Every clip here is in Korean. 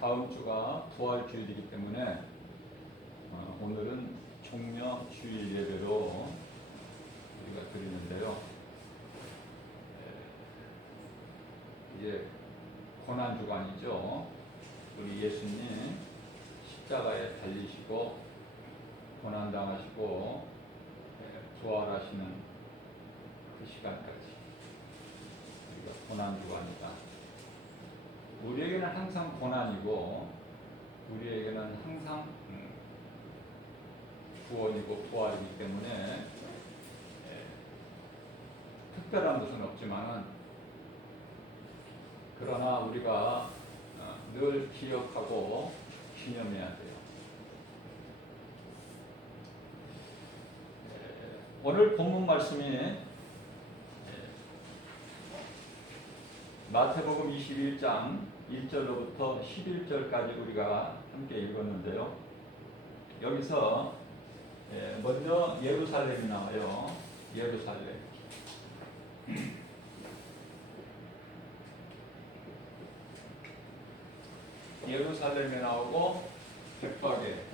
다음 주가 부활주일이기 때문에 오늘은 종려 주일 예배로 우리가 드리는데요. 이제 고난주간이죠. 우리 예수님 십자가에 달리시고 고난당하시고 부활하시는 그 시간까지 우리가 고난주간이다. 우리에게는 항상 고난이고 우리에게는 항상 구원이고 부활이기 때문에 특별한 것은 없지만은 그러나 우리가 늘 기억하고 기념해야 돼요. 오늘 본문 말씀이 마태복음 21장 1절로부터 11절까지 우리가 함께 읽었는데요. 여기서 먼저 예루살렘이 나와요. 예루살렘. 예루살렘에 나오고 벳바게,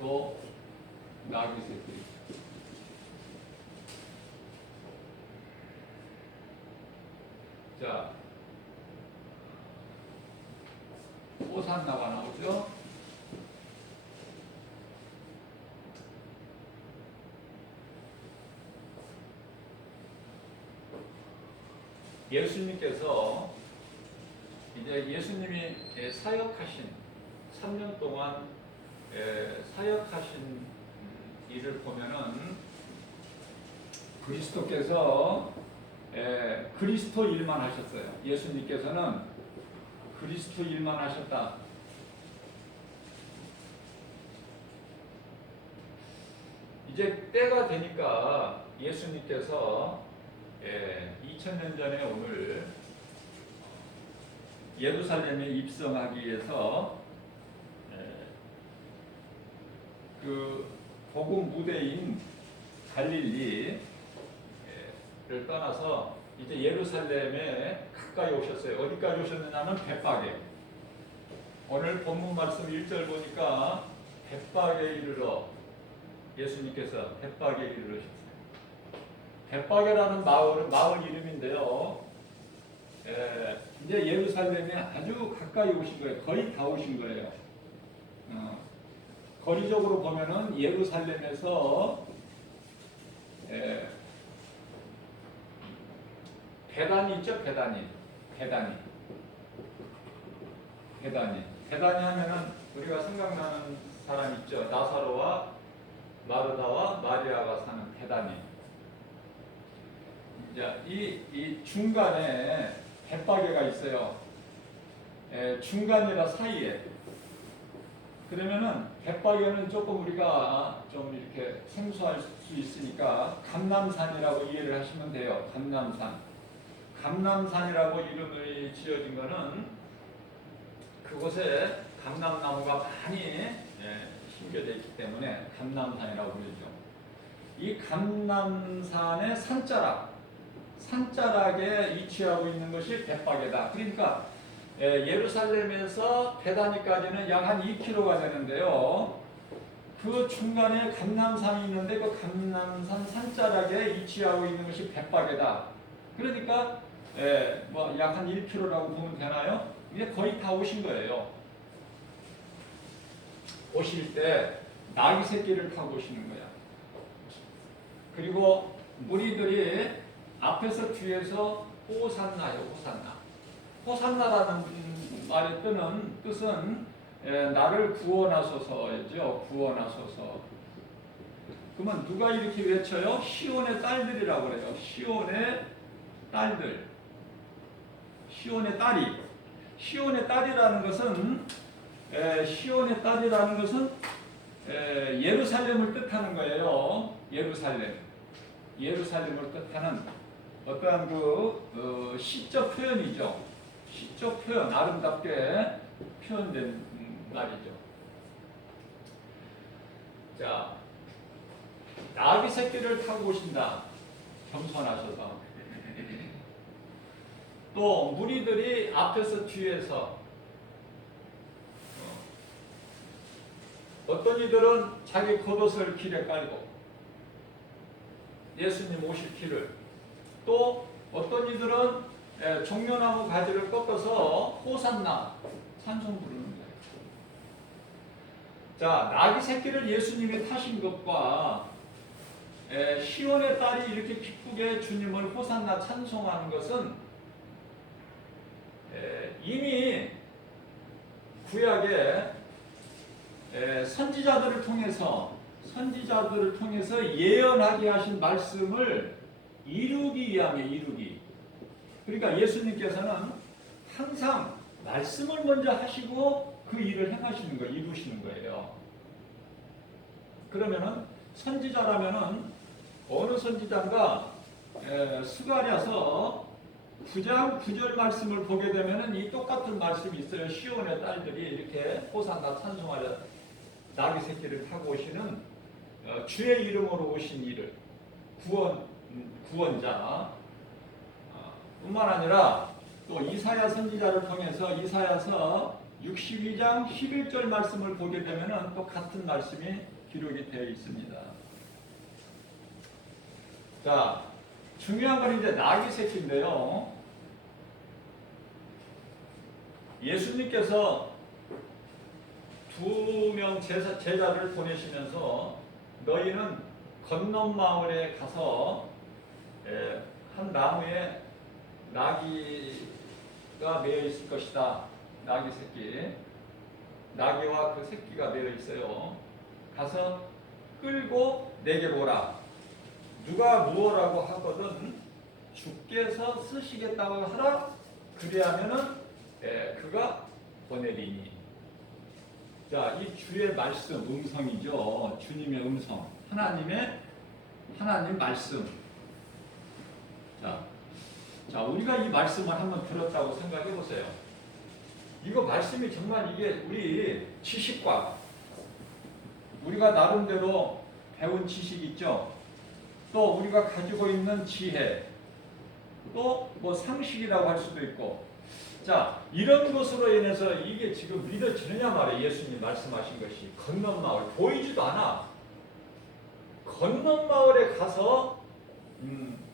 또 나귀 새끼. 자, 호산나가 나오죠. 예수님께서 이제 예수님이 사역하신 3년 동안 사역하신 일을 보면은 그리스도께서 그리스도 일만 하셨어요. 예수님께서는 그리스도 일만 하셨다. 이제 때가 되니까 예수님께서 2000년 전에 오늘 예루살렘에 입성하기 위해서 그 복음 무대인 갈릴리를 떠나서 이제 예루살렘에 가까이 오셨어요. 어디까지 오셨느냐면 벳바게. 오늘 본문 말씀 1절 보니까 벳바게에 이르러 예수님께서 벳바게에 이르셨어요. 벳바게라는 마을 이름인데요. 이제 예루살렘에 아주 가까이 오신 거예요. 거의 다 오신 거예요. 거리적으로 보면은 예루살렘에서 베다니 있죠? 베다니 하면은 우리가 생각나는 사람 있죠? 나사로와 마르다와 마리아가 사는 베다니. 이 중간에 벳바게가 있어요. 중간이라 사이에. 그러면은 벳바게는 조금 우리가 좀 이렇게 생소할 수 있으니까 감람산이라고 이해를 하시면 돼요. 감람산이라고 이름이 지어진 거는 그곳에 감람나무가 많이 심겨져 있기 때문에 감람산이라고 부르죠. 이 감람산의 산자락에 위치하고 있는 것이 벳바게다. 그러니까 예루살렘에서 베다니까지는 약 한 2km가 되는데요. 그 중간에 감람산이 있는데 그 감람산 산자락에 위치하고 있는 것이 벳바게다. 그러니까 뭐 약 한 1km라고 보면 되나요? 이제 거의 다 오신 거예요. 오실 때 나귀 새끼를 타고 오시는 거야. 그리고 무리들이 앞에서 뒤에서 호산나요. 호산나라는 말의 뜻은 나를 구원하소서죠. 구원하소서. 그러면 누가 이렇게 외쳐요? 시온의 딸들이라고 그래요. 시온의 딸들. 시온의 딸이. 시온의 딸이라는 것은 예루살렘을 뜻하는 거예요. 예루살렘을 뜻하는 어떠한 그 시적 표현이죠. 시적 표현, 아름답게 표현된 말이죠. 자, 나귀 새끼를 타고 오신다. 겸손하셔서. 또 무리들이 앞에서 뒤에서 어떤 이들은 자기 겉옷을 길에 깔고 예수님 오실 길을, 또 어떤 이들은 종려나무 가지를 꺾어서 호산나 찬송 부르는 거예요. 자, 나귀 새끼를 예수님이 타신 것과 시온의 딸이 이렇게 기쁘게 주님을 호산나 찬송하는 것은 이미 구약에 선지자들을 통해서 예언하게 하신 말씀을 이루기 위함에 이루기. 그러니까 예수님께서는 항상 말씀을 먼저 하시고 그 일을 행하시는 거예요. 이루시는 거예요. 그러면은 선지자라면은 어느 선지자가 스가랴서 9장 9절 말씀을 보게 되면은 이 똑같은 말씀이 있어요. 시온의 딸들이 이렇게 호산나 찬송하려 나귀 새끼를 타고 오시는 주의 이름으로 오신 이를 구원자 뿐만 아니라 또 이사야 선지자를 통해서 이사야서 62장 11절 말씀을 보게 되면은 또 같은 말씀이 기록이 되어 있습니다. 자, 중요한 건 이제 나귀 새끼인데요. 예수님께서 2명 제자를 보내시면서 너희는 건넌 마을에 가서 한 나무에 나귀가 매여 있을 것이다. 나귀 새끼. 나귀와 그 새끼가 매여 있어요. 가서 끌고 내게로 오라. 누가 무엇라고 하거든 주께서 쓰시겠다고 하라. 그리하면은 그가 보내리니. 자, 이 주의 말씀, 음성이죠. 주님의 음성, 하나님 말씀. 자, 우리가 이 말씀을 한번 들었다고 생각해 보세요. 이거 말씀이 정말 이게 우리 지식과 우리가 나름대로 배운 지식 있죠. 또 우리가 가지고 있는 지혜, 또 뭐 상식이라고 할 수도 있고. 자, 이런 것으로 인해서 이게 지금 믿어지느냐 말이에요. 예수님 말씀하신 것이. 건넌 마을, 보이지도 않아. 건넌 마을에 가서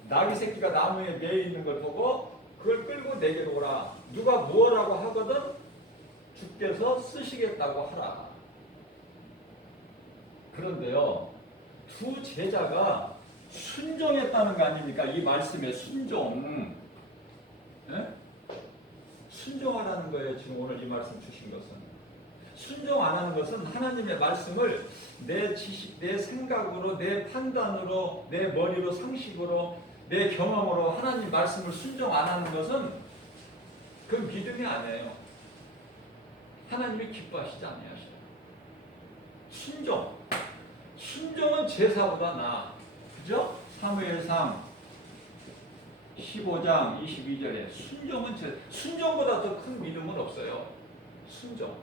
나귀 새끼가 나무에 매여 있는 걸 보고 그걸 끌고 내게로 오라. 누가 뭐라고 하거든 주께서 쓰시겠다고 하라. 그런데요, 두 제자가 순종했다는 거 아닙니까? 이 말씀에 순종. 예? 순종하라는 거예요. 지금 오늘 이 말씀 주신 것은. 순종 안 하는 것은 하나님의 말씀을 내 지식, 내 생각으로, 내 판단으로, 내 머리로, 상식으로, 내 경험으로 하나님 말씀을 순종 안 하는 것은 그 믿음이 아니에요. 하나님이 기뻐하시지 않으셔요. 순종은 제사보다 나아. 그죠? 사무엘상 15장 22절에 순종보다 더 큰 믿음은 없어요. 순종.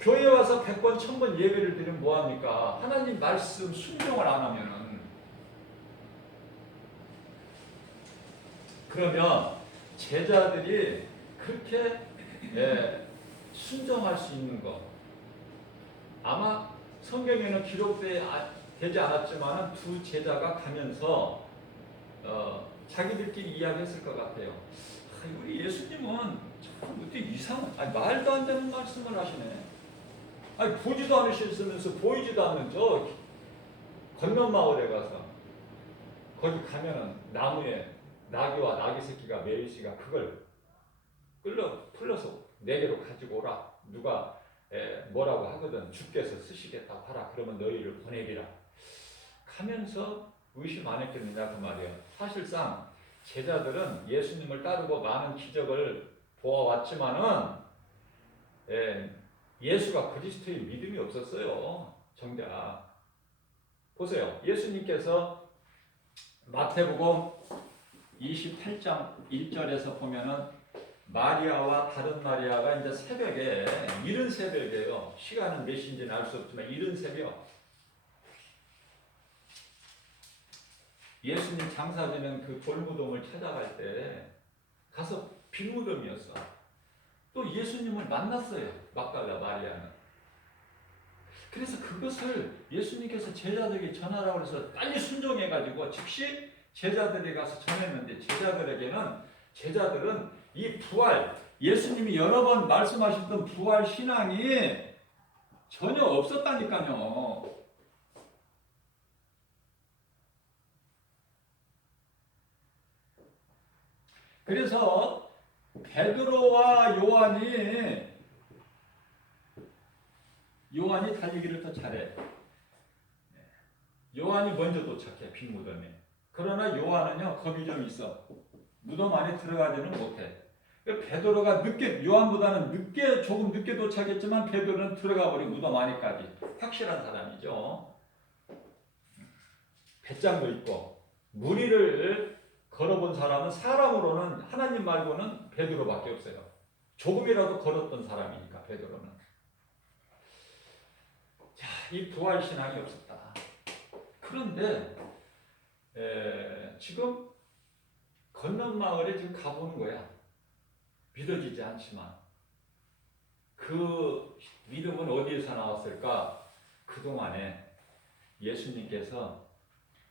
교회 와서 100번 1000번 예배를 드리면 뭐합니까? 하나님 말씀 순종을 안 하면은. 그러면 제자들이 그렇게 순종할 수 있는 것, 아마 성경에는 기록되지 않았지만 두 제자가 가면서 자기들끼리 이야기했을 것 같아요. 우리 예수님은 참 어떻게 이상한, 말도 안 되는 말씀을 하시네. 보지도 않으셨으면서 보이지도 않는 저 건넌 마을에 가서 거기 가면은 나무에 나귀와 나귀 새끼가 매여 있으니까 그걸 풀러서 내게로 가지고 오라. 누가 뭐라고 하거든 주께서 쓰시겠다고 하라. 그러면 너희를 보내리라. 가면서 의심 안 했겠느냐 그 말이에요. 사실상 제자들은 예수님을 따르고 많은 기적을 보아왔지만은 예수가 그리스도의 믿음이 없었어요. 정작 보세요. 예수님께서 마태복음 28장 1절에서 보면은 마리아와 다른 마리아가 이제 새벽에, 이른 새벽이에요. 시간은 몇 시인지는 알 수 없지만 이른 새벽. 예수님 장사지는 그 돌무덤을 찾아갈 때 가서 빈무덤이었어. 또 예수님을 만났어요. 막달라 마리아는. 그래서 그것을 예수님께서 제자들에게 전하라고 해서 빨리 순종해가지고 즉시 제자들에게 가서 전했는데 제자들은 이 부활, 예수님이 여러 번 말씀하셨던 부활 신앙이 전혀 없었다니까요. 그래서 베드로와 요한이 달리기를 더 잘해. 요한이 먼저 도착해, 빈 무덤에. 그러나 요한은요, 겁이 좀 있어. 무덤 안에 들어가지는 못해. 베드로가 요한보다는 조금 늦게 도착했지만 베드로는 들어가 버린 무덤 안에까지. 확실한 사람이죠. 배짱도 있고. 무리를 걸어본 사람은 사람으로는 하나님 말고는 베드로밖에 없어요. 조금이라도 걸었던 사람이니까 베드로는. 자, 이 부활 신앙이 없었다. 그런데 지금 건넌 마을에 지금 가보는 거야. 믿어지지 않지만 그 믿음은 어디에서 나왔을까? 그동안에 예수님께서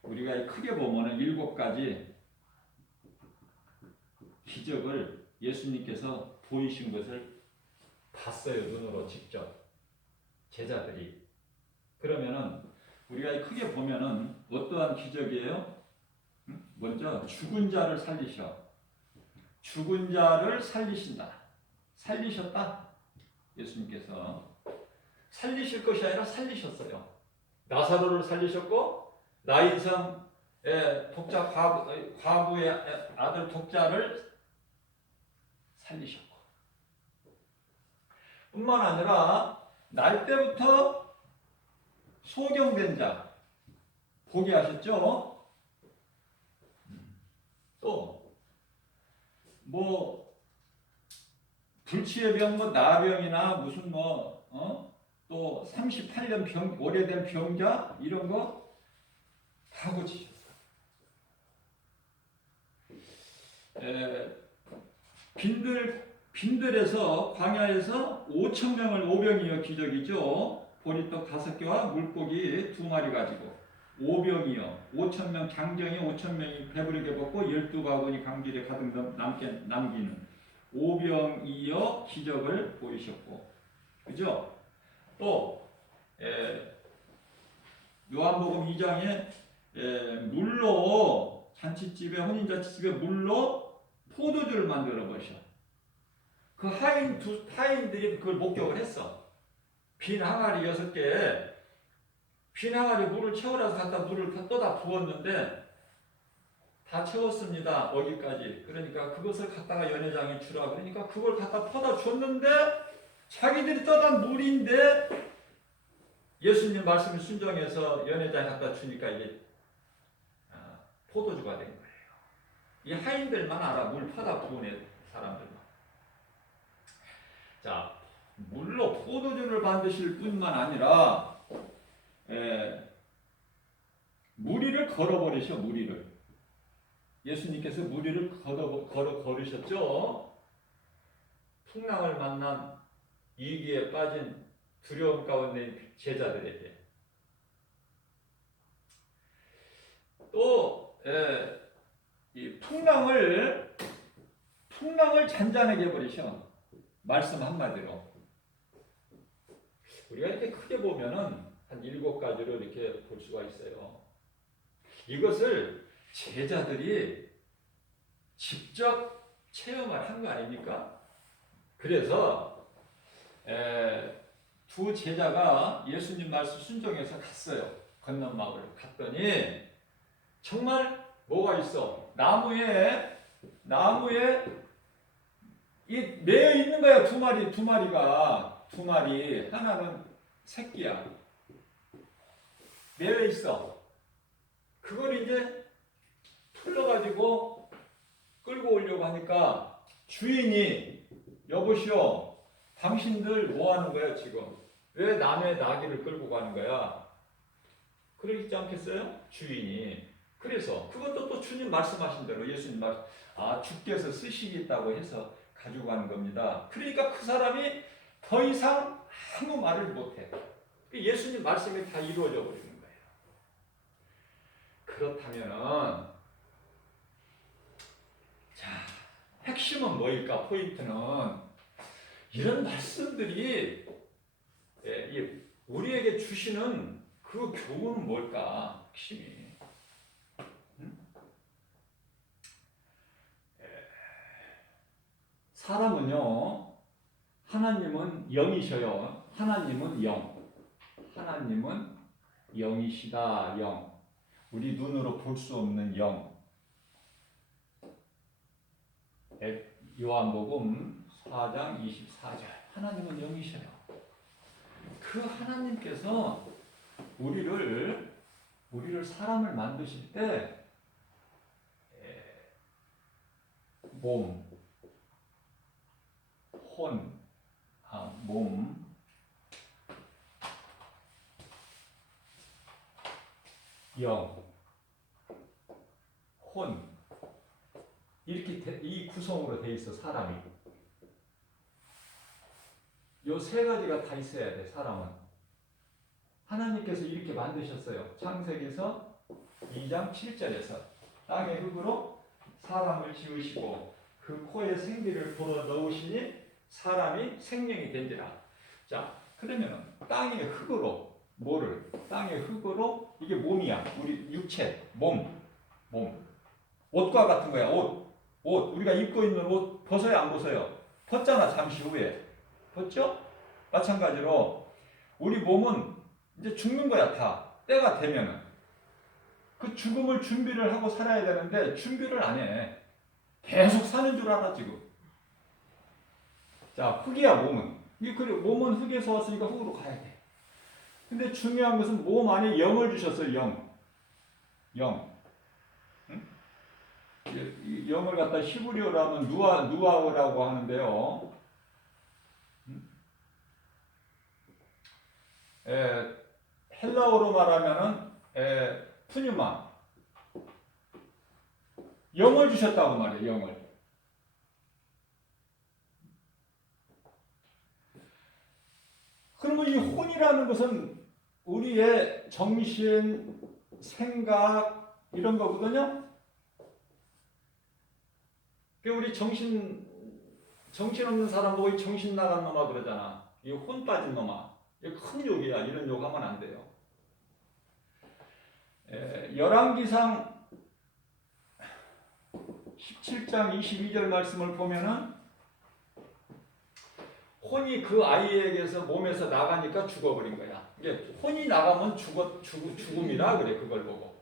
우리가 크게 보면은 7가지 기적을 예수님께서 보이신 것을 봤어요. 눈으로 직접 제자들이. 그러면은 우리가 크게 보면은 어떠한 기적이에요? 먼저 죽은 자를 살리셔. 죽은 자를 살리신다. 살리셨다. 예수님께서 살리실 것이 아니라 살리셨어요. 나사로를 살리셨고 나인성의 독자 과부의 아들 독자를 살리셨고 뿐만 아니라 날 때부터 소경된 자 보게 하셨죠. 또 뭐 불치의 병, 나병이나 무슨 또 38년 오래된 병자 이런 거 다 고치셨어요. 빈들에서 광야에서 5,000명을 오병이어 기적이죠. 보리떡 5개와 물고기 2마리 가지고 오병이어 5,000명 장정이 5,000명이 배부르게 먹고 12바구니 강길에 가득 남기는 오병이어 기적을 보이셨고, 그죠? 또 요한복음 2장에 물로 잔치집에 혼인잔치집에 물로 포도주를 만들어 보셔. 그 하인들이 그걸 목격을 했어. 빈 항아리 6개에 빈 항아리 물을 채우라서 갖다 물을 떠다 부었는데 다 채웠습니다. 어기까지. 그러니까 그것을 갖다가 연회장에 주라. 그러니까 그걸 갖다 퍼다 줬는데 자기들이 떠난 물인데 예수님 말씀을 순종해서 연회장에 갖다 주니까 이게 포도주가 된 거예요. 이 하인들만 알아. 물 퍼다 부은 사람들만. 자, 물로 포도주를 만드실 뿐만 아니라 무리를 걸어버리셔. 무리를. 예수님께서 무리를 걸으셨죠. 풍랑을 만난 위기에 빠진 두려움 가운데 제자들에게. 또 이 풍랑을 잔잔하게 해버리셔. 말씀 한마디로. 우리가 이렇게 크게 보면은 한 7가지로 이렇게 볼 수가 있어요. 이것을 제자들이 직접 체험을 한 거 아닙니까? 그래서 두 제자가 예수님 말씀 순종해서 갔어요. 건넌 마을 갔더니 정말 뭐가 있어? 나무에 이 매여 있는 거야. 두 마리. 하나는 새끼야. 매여 있어. 그걸 이제 풀러가지고 끌고 오려고 하니까 주인이 여보시오, 당신들 뭐 하는 거야 지금? 왜 남의 나귀를 끌고 가는 거야? 그러지 않겠어요? 주인이. 그래서 그것도 또 주님 말씀하신 대로 예수님 주께서 쓰시겠다고 해서 가지고 가는 겁니다. 그러니까 그 사람이 더 이상 아무 말을 못해. 예수님 말씀이 다 이루어져 버리는 거예요. 그렇다면은 자, 핵심은 뭐일까? 포인트는 이런 말씀들이 우리에게 주시는 그 교훈은 뭘까? 핵심이. 사람은요, 하나님은 영이셔요. 하나님은 영. 하나님은 영이시다, 영. 우리 눈으로 볼 수 없는 영. 요한복음 4장 24절. 하나님은 영이셔요. 그 하나님께서 우리를 사람을 만드실 때 몸, 몸, 영, 혼 이렇게 이 구성으로 돼 있어. 사람이 요 세 가지가 다 있어야 돼. 사람은 하나님께서 이렇게 만드셨어요. 창세기서 2장 7절에서 땅의 흙으로 사람을 지으시고 그 코에 생기를 불어 넣으시니 사람이 생명이 된지라. 자, 그러면은 땅의 흙으로 뭐를? 땅의 흙으로 이게 몸이야. 우리 육체, 몸. 옷과 같은 거야. 옷. 우리가 입고 있는 옷 벗어요, 안 벗어요? 벗잖아, 잠시 후에. 벗죠? 마찬가지로 우리 몸은 이제 죽는 거야, 다. 때가 되면은. 그 죽음을 준비를 하고 살아야 되는데 준비를 안 해. 계속 사는 줄 알아, 지금. 자, 흙이야, 몸은. 몸은 흙에서 왔으니까 흙으로 가야 돼. 근데 중요한 것은 몸 안에 영을 주셨어요, 영. 응? 영을 갖다 히브리어로 하면 누아우라고 하는데요. 헬라어로 말하면은 푸뉴마. 영을 주셨다고 말이에요, 영을. 그러면 이 혼이라는 것은 우리의 정신, 생각 이런 거거든요. 우리 정신 없는 사람 보고 정신 나간 놈아 그러잖아. 이 혼 빠진 놈아. 이 큰 욕이야. 이런 욕하면 안 돼요. 열왕기상 17장 22절 말씀을 보면은 혼이 그 아이에게서 몸에서 나가니까 죽어버린 거야. 이게 혼이 나가면 죽음이라 그래. 그걸 보고.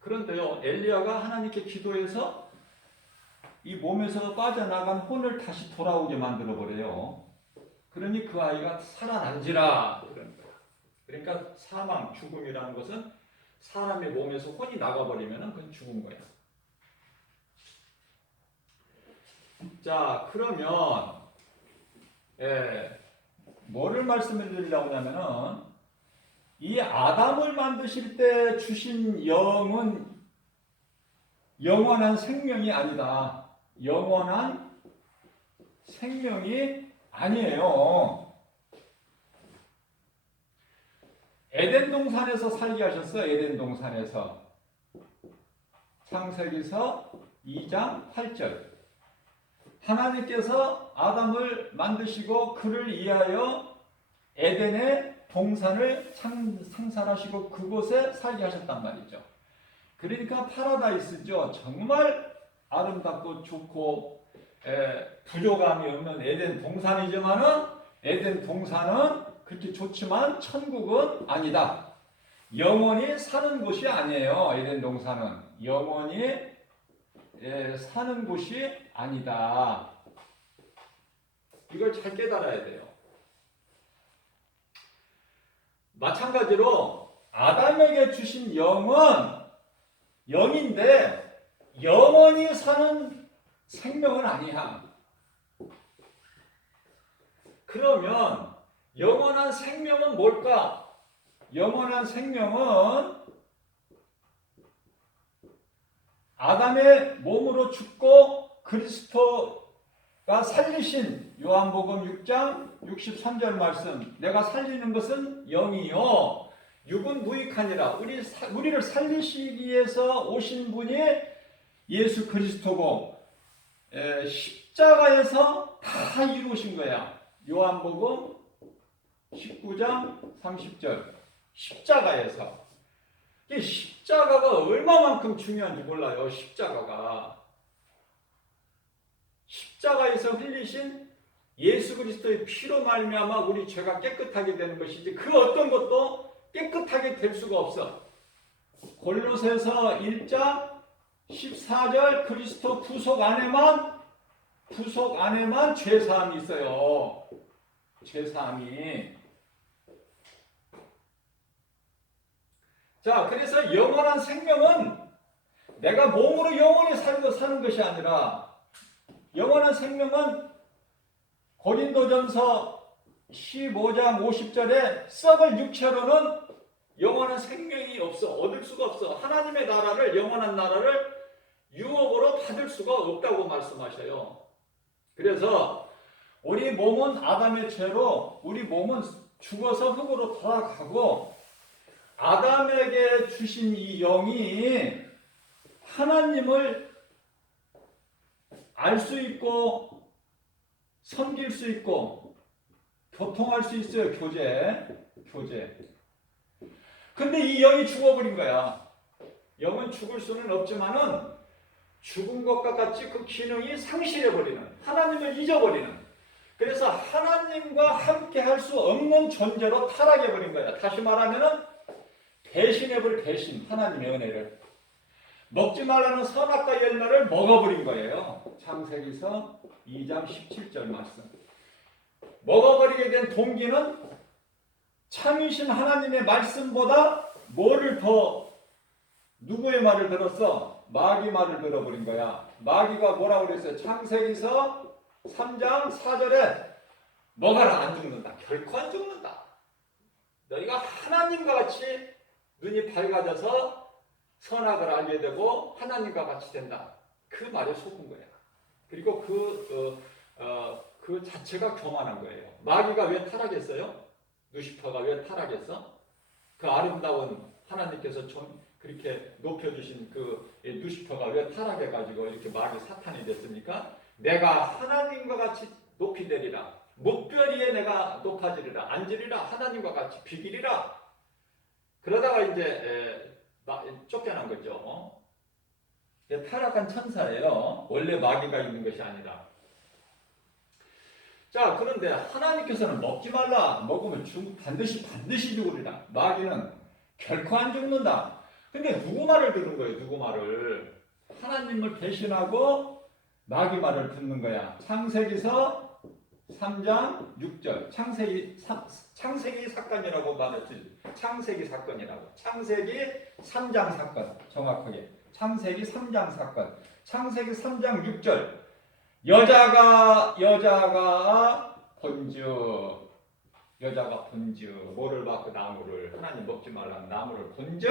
그런데요, 엘리야가 하나님께 기도해서 이 몸에서 빠져나간 혼을 다시 돌아오게 만들어 버려요. 그러니 그 아이가 살아난지라 그런 거야. 그러니까 사망, 죽음이라는 것은 사람의 몸에서 혼이 나가버리면 그건 죽은 거야. 자, 그러면 뭐를 말씀을 드리려고 하냐면은 이 아담을 만드실 때 주신 영은 영원한 생명이 아니다. 영원한 생명이 아니에요. 에덴 동산에서 살게 하셨어요. 에덴 동산에서. 창세기서 2장 8절. 하나님께서 아담을 만드시고 그를 위하여 에덴의 동산을 상살하시고 그곳에 살게 하셨단 말이죠. 그러니까 파라다이스죠. 정말 아름답고 좋고 부족함이 없는 에덴 동산이지만은 에덴 동산은 그렇게 좋지만 천국은 아니다. 영원히 사는 곳이 아니에요. 에덴 동산은 영원히 사는 곳이 아니다. 이걸 잘 깨달아야 돼요. 마찬가지로 아담에게 주신 영은 영인데 영원히 사는 생명은 아니야. 그러면 영원한 생명은 뭘까? 영원한 생명은 아담의 몸으로 죽고 그리스도가 살리신 요한복음 6장 63절 말씀, 내가 살리는 것은 영이요 육은 무익하니라. 우리를 살리시기 위해서 오신 분이 예수 그리스도고 십자가에서 다 이루신 거야. 요한복음 19장 30절. 십자가에서. 이 십자가가 얼마만큼 중요한지 몰라요. 십자가에서 흘리신 예수 그리스도의 피로 말미암아 우리 죄가 깨끗하게 되는 것이지 그 어떤 것도 깨끗하게 될 수가 없어. 골로새서 1장 14절 그리스도 구속 안에만 죄사함이 있어요. 죄사함이. 자, 그래서 영원한 생명은 내가 몸으로 영원히 사는 것이 아니라 영원한 생명은 고린도전서 15장 50절에 썩을 육체로는 영원한 생명이 없어. 얻을 수가 없어. 하나님의 나라를, 영원한 나라를 유업으로 받을 수가 없다고 말씀하셔요. 그래서 우리 몸은 아담의 죄로 우리 몸은 죽어서 흙으로 돌아가고 아담에게 주신 이 영이 하나님을 알 수 있고 섬길 수 있고 교통할 수 있어요. 교제. 근데 이 영이 죽어버린 거야. 영은 죽을 수는 없지만은 죽은 것과 같이 그 기능이 상실해버리는, 하나님을 잊어버리는, 그래서 하나님과 함께 할 수 없는 존재로 타락해버린 거야. 다시 말하면은 배신해버린 배신, 하나님의 은혜를. 먹지 말라는 선악과 열매를 먹어버린 거예요. 창세기서 2장 17절 말씀. 먹어버리게 된 동기는 참이신 하나님의 말씀보다 뭐를 더 누구의 말을 들었어? 마귀 말을 들어버린 거야. 마귀가 뭐라고 그랬어요? 창세기서 3장 4절에 먹어라 안 죽는다. 결코 안 죽는다. 너희가 하나님과 같이 눈이 밝아져서 선악을 알게 되고 하나님과 같이 된다. 그 말에 속은 거야. 그리고 그 자체가 교만한 거예요. 마귀가 왜 타락했어요? 루시퍼가 왜 타락했어? 그 아름다운 하나님께서 좀 그렇게 높여주신 그 루시퍼가 왜 타락해가지고 이렇게 마귀 사탄이 됐습니까? 내가 하나님과 같이 높이 되리라. 목별 위에 내가 높아지리라. 앉으리라. 하나님과 같이 비기리라. 그러다가 이제 쫓겨난 거죠. 타락한 천사예요. 원래 마귀가 있는 것이 아니라. 자, 그런데 하나님께서는 먹지 말라. 먹으면 반드시 죽으리라. 마귀는 결코 안 죽는다. 근데 누구 말을 들은 거예요? 누구 말을? 하나님을 배신하고 마귀 말을 듣는 거야. 창세기서 3장 6절. 창세기 사건이라고 말했지. 창세기 사건이라고. 창세기 3장 사건. 정확하게. 창세기 3장 사건. 창세기 3장 6절. 여자가 본즉 뭐를 받고 나무를 하나님 먹지 말라는 나무를 본즉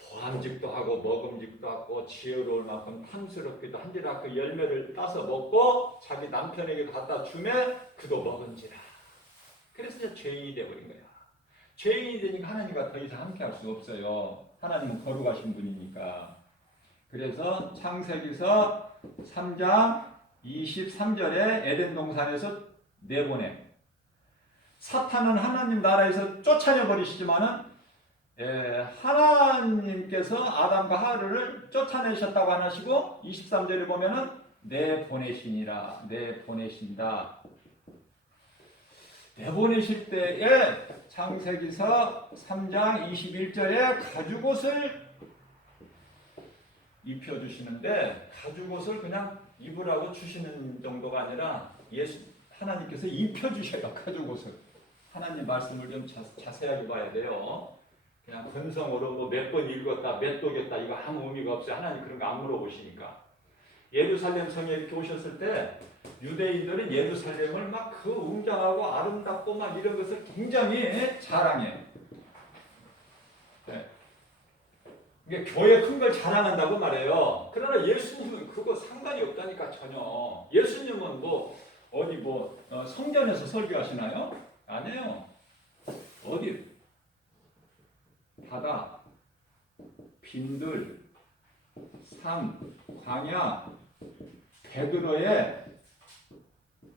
보암직도 하고 먹음직도 하고 지혜로울 만큼 탐스럽기도 한지라 그 열매를 따서 먹고 자기 남편에게 갖다 주매 그도 먹은지라. 그래서 이제 죄인이 되어버린 거야. 죄인이 되니까 하나님과 더 이상 함께 할 수 없어요. 하나님은 거룩하신 분이니까. 그래서 창세기서 3장 23절에 에덴 동산에서 내보내. 사탄은 하나님 나라에서 쫓아내 버리시지만은 하나님께서 아담과 하와를 쫓아내셨다고 안 하시고 23절에 보면은 내보내신다. 내보내실 때에 창세기서 3장 21절에 가죽옷을 입혀주시는데 가죽옷을 그냥 입으라고 주시는 정도가 아니라 하나님께서 입혀주셔요. 가죽옷을. 하나님 말씀을 좀 자세하게 봐야 돼요. 그냥 건성으로 뭐 몇 번 읽었다, 몇 독였다 이거 아무 의미가 없어요. 하나님 그런 거 안 물어보시니까. 예루살렘 성에 이렇게 오셨을 때 유대인들은 예루살렘을 막 그 웅장하고 아름답고 막 이런 것을 굉장히 자랑해. 네. 이게 교회 큰 걸 자랑한다고 말해요. 그러나 예수님은 그거 상관이 없다니까 전혀. 예수님은 뭐 어디 성전에서 설교하시나요? 아니에요. 어디 바다, 빈들, 산, 광야, 베드로의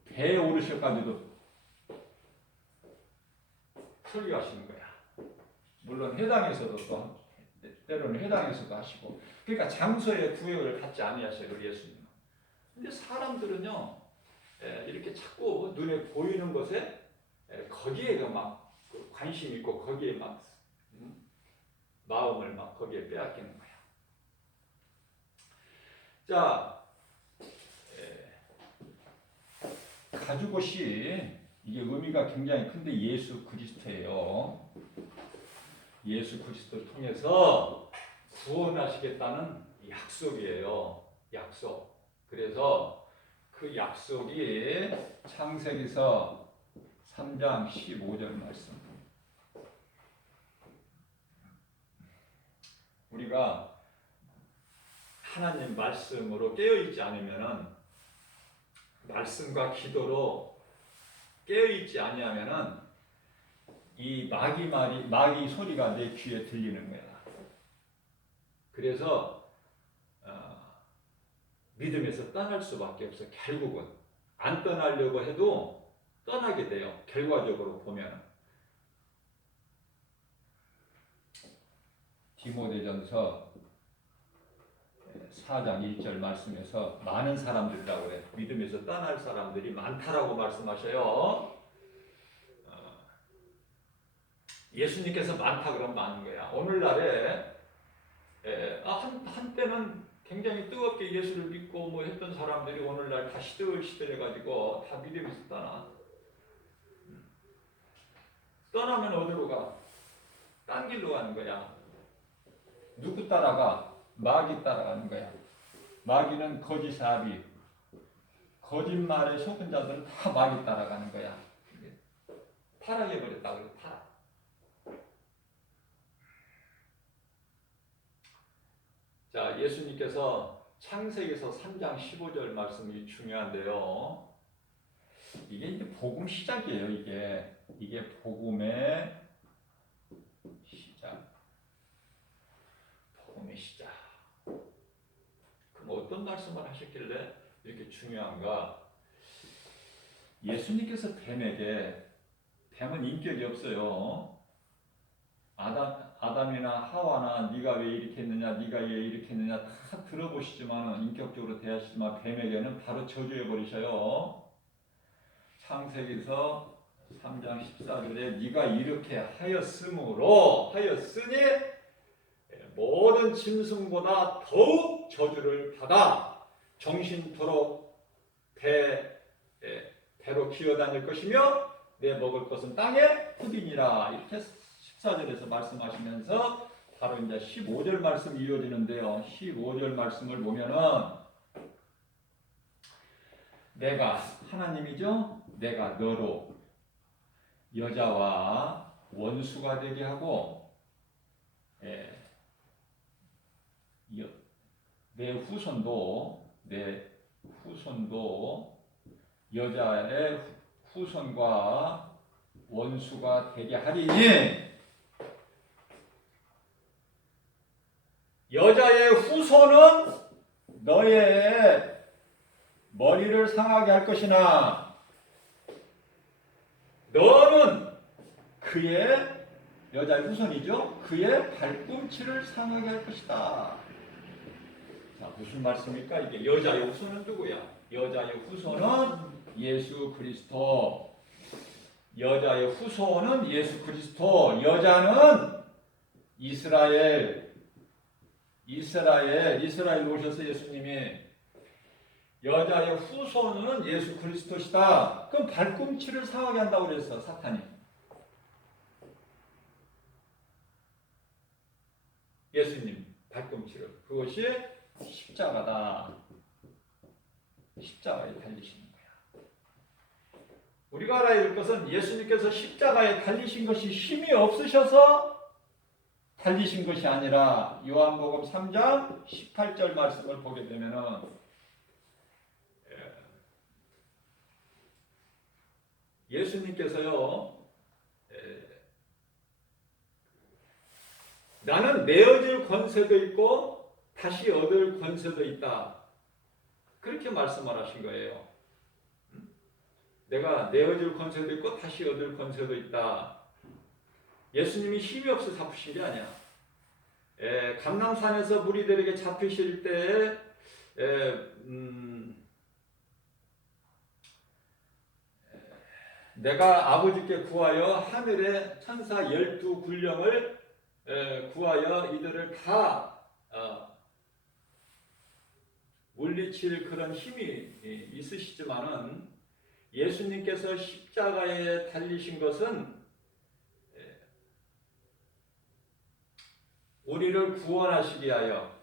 배에 오르셔가지고 설교하시는 거야. 물론 해당에서도 또 때로는 해당에서도 하시고. 그러니까 장소의 구역을 갖지 아니하셔요, 우리 예수님은. 근데 사람들은요, 이렇게 자꾸 눈에 보이는 것에 거기에 막 관심 있고 거기에 막 마음을 막 거기에 빼앗기는 거야. 자, 가죽옷이 이게 의미가 굉장히 큰데 예수 그리스도예요. 예수 그리스도를 통해서 구원하시겠다는 약속이에요. 약속. 그래서 그 약속이 창세기서 3장 15절 말씀. 우리가 하나님 말씀으로 깨어있지 않으면은, 말씀과 기도로 깨어있지 아니하면은 이 마귀 소리가 내 귀에 들리는 거야. 그래서 믿음에서 떠날 수밖에 없어. 결국은 안 떠나려고 해도 떠나게 돼요. 결과적으로 보면. 디모데전서 4장 1절 말씀에서 많은 사람들이라고 그래. 믿음에서 떠날 사람들이 많다라고 말씀하셔요. 예수님께서 많다 그러면 많은 거야. 오늘날에 한때는 굉장히 뜨겁게 예수를 믿고 뭐 했던 사람들이 오늘날 다 시들시들해가지고 다 믿음에서 떠나. 떠나면 어디로 가? 딴 길로 가는 거야. 누구 따라가? 마귀 따라가는 거야. 마귀는 거짓사비, 거짓말에 속은 자들은 다 마귀 따라가는 거야. 타락해버렸다 그래. 타락. 자, 예수님께서 창세기에서 3장 15절 말씀이 중요한데요. 이게 이제 복음 시작이에요. 이게 복음의 시작. 복음의 시작. 그럼 어떤 말씀을 하셨길래 이렇게 중요한가? 예수님께서 뱀은 인격이 없어요. 아담이나 하와나 네가 왜 이렇게 했느냐, 네가 왜 이렇게 했느냐 다 들어보시지만 인격적으로 대하시지만 뱀에게는 바로 저주해 버리셔요. 창세기서 3장 14절에 네가 이렇게 하였으니 모든 짐승보다 더욱 저주를 받아 정신토록 배로 기어다닐 것이며 내 먹을 것은 땅의 푸딩이라. 이렇게 14절에서 말씀하시면서 바로 이제 15절 말씀이 이어지는데요. 15절 말씀을 보면은 내가 하나님이죠. 내가 너로 여자와 원수가 되게 하고 내 후손도 여자의 후손과 원수가 되게 하리니 여자의 후손은 너의 머리를 상하게 할 것이나 너는 여자의 후손이죠. 그의 발꿈치를 상하게 할 것이다. 자, 무슨 말씀입니까? 이게 여자의 후손은 누구야? 여자의 후손은 예수 그리스도. 여자의 후손은 예수 그리스도. 여자는 이스라엘 오셔서 예수님이 여자의 후손은 예수 그리스도시다. 그럼 발꿈치를 상하게 한다고 그랬어, 사탄이. 예수님 발꿈치를. 그것이 십자가다. 십자가에 달리시는 거야. 우리가 알아야 될 것은 예수님께서 십자가에 달리신 것이 힘이 없으셔서 달리신 것이 아니라 요한복음 3장 18절 말씀을 보게 되면은 예수님께서요, 나는 내어줄 권세도 있고 다시 얻을 권세도 있다. 그렇게 말씀을 하신 거예요. 내가 내어줄 권세도 있고 다시 얻을 권세도 있다. 예수님이 힘이 없어 잡으신 게 아니야. 감람산에서 무리들에게 잡히실 때에 내가 아버지께 구하여 하늘의 천사 12군령을 구하여 이들을 다 물리칠 그런 힘이 있으시지만은 예수님께서 십자가에 달리신 것은 우리를 구원하시기 위하여.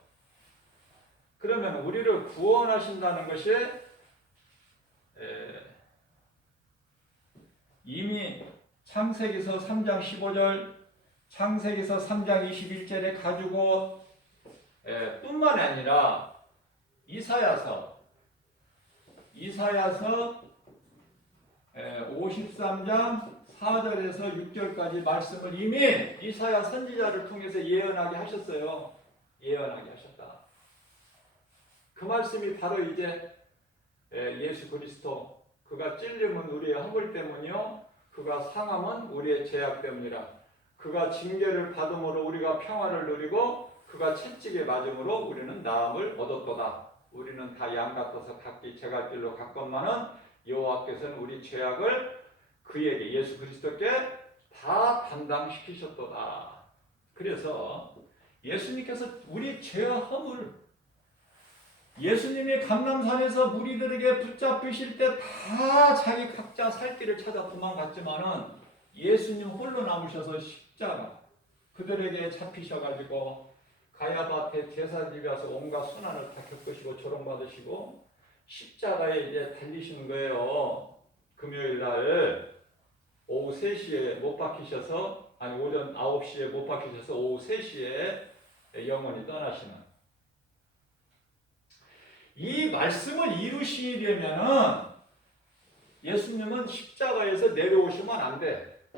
그러면 우리를 구원하신다는 것이 이미 창세기서 3장 15절, 창세기서 3장 21절에 가지고 뿐만 아니라 이사야서 53장 4절에서 6절까지 말씀을 이미 이사야 선지자를 통해서 예언하게 하셨어요. 예언하게 하셨다. 그 말씀이 바로 이제 예수 그리스도, 그가 찔림은 우리의 허물 때문이요 그가 상함은 우리의 죄악 때문이라. 그가 징계를 받음으로 우리가 평화를 누리고 그가 채찍에 맞음으로 우리는 나음을 얻었도다. 우리는 다 양 같아서 각기 제갈 길로 갔건만은 여호와께서는 우리 죄악을 그에게, 예수 그리스도께 다 담당시키셨도다. 그래서 예수님께서 우리 죄와 허물, 예수님이 감람산에서 무리들에게 붙잡히실 때 다 자기 각자 살 길을 찾아 도망갔지만은 예수님 홀로 남으셔서 십자가 그들에게 잡히셔가지고 가야바테 제사집에 와서 온갖 순환을 다 겪으시고 조롱받으시고 십자가에 이제 달리시는 거예요. 금요일 날 오후 3시에 못 박히셔서, 아니 오전 9시에 못 박히셔서 오후 3시에 영원히 떠나시는. 이 말씀을 이루시려면은 예수님은 십자가에서 내려오시면 안 돼.